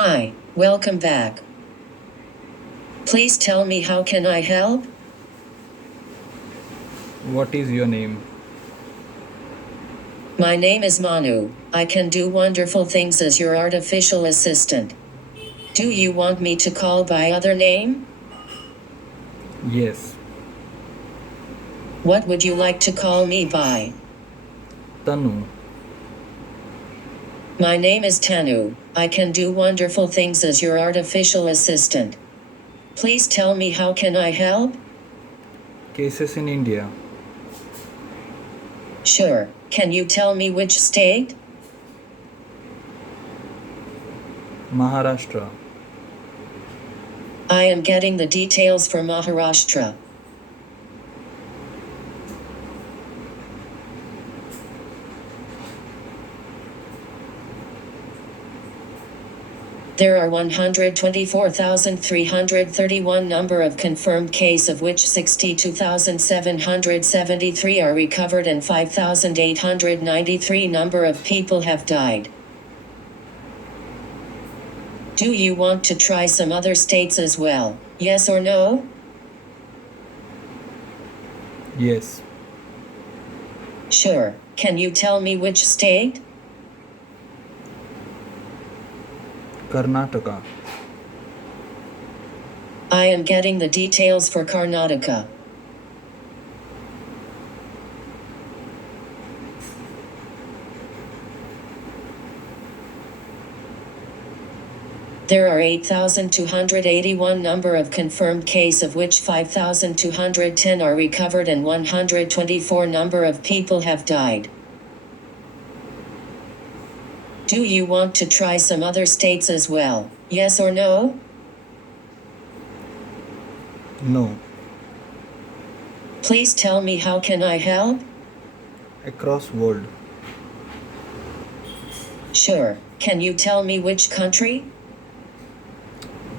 Hi, welcome back. Please tell me how can I help? What is your name? My name is Manu. I can do wonderful things as your artificial assistant. Do you want me to call by other name? Yes. What would you like to call me by? Tanu. My name is Tanu. I can do wonderful things as your artificial assistant. Please tell me how can I help? Cases in India. Sure. Can you tell me which state? Maharashtra. I am getting the details for Maharashtra. There are 124,331 number of confirmed case, of which 62,773 are recovered and 5,893 number of people have died. Do you want to try some other states as well? Yes or no? Yes. Sure. Can you tell me which state? Karnataka. I am getting the details for Karnataka. There are 8,281 number of confirmed case, of which 5,210 are recovered and 124 number of people have died. Do you want to try some other states as well? Yes or no? No. Please tell me how can I help? Across world. Sure. Can you tell me which country?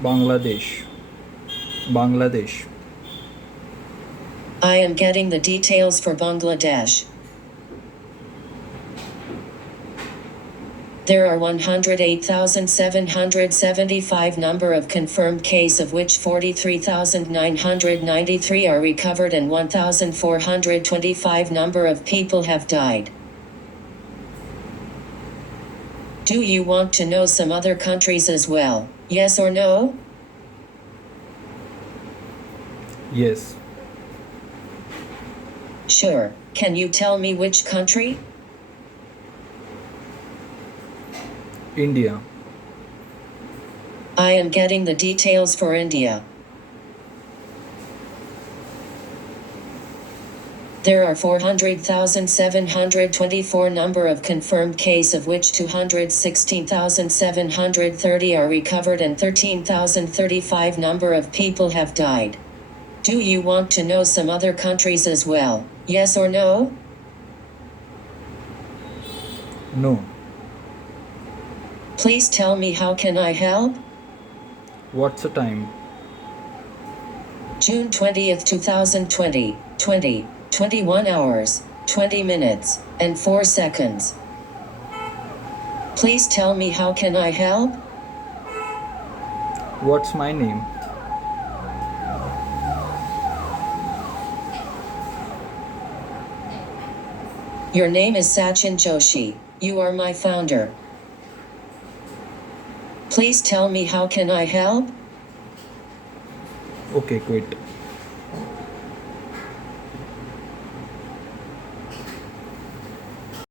Bangladesh. Bangladesh. I am getting the details for Bangladesh. There are 108,775 number of confirmed case, of which 43,993 are recovered and 1,425 number of people have died. Do you want to know some other countries as well? Yes or no? Yes. Sure. Can you tell me which country? India. I am getting the details for India. There are 400,724 number of confirmed case, of which 216,730 are recovered and 13,035 number of people have died. Do you want to know some other countries as well? Yes or no? No. Please tell me how can I help? What's the time? June 20th, 2020, 21 hours, 20 minutes, and 4 seconds. Please tell me how can I help? What's my name? Your name is Sachin Joshi. You are my founder. Please tell me how can I help? Okay, quit.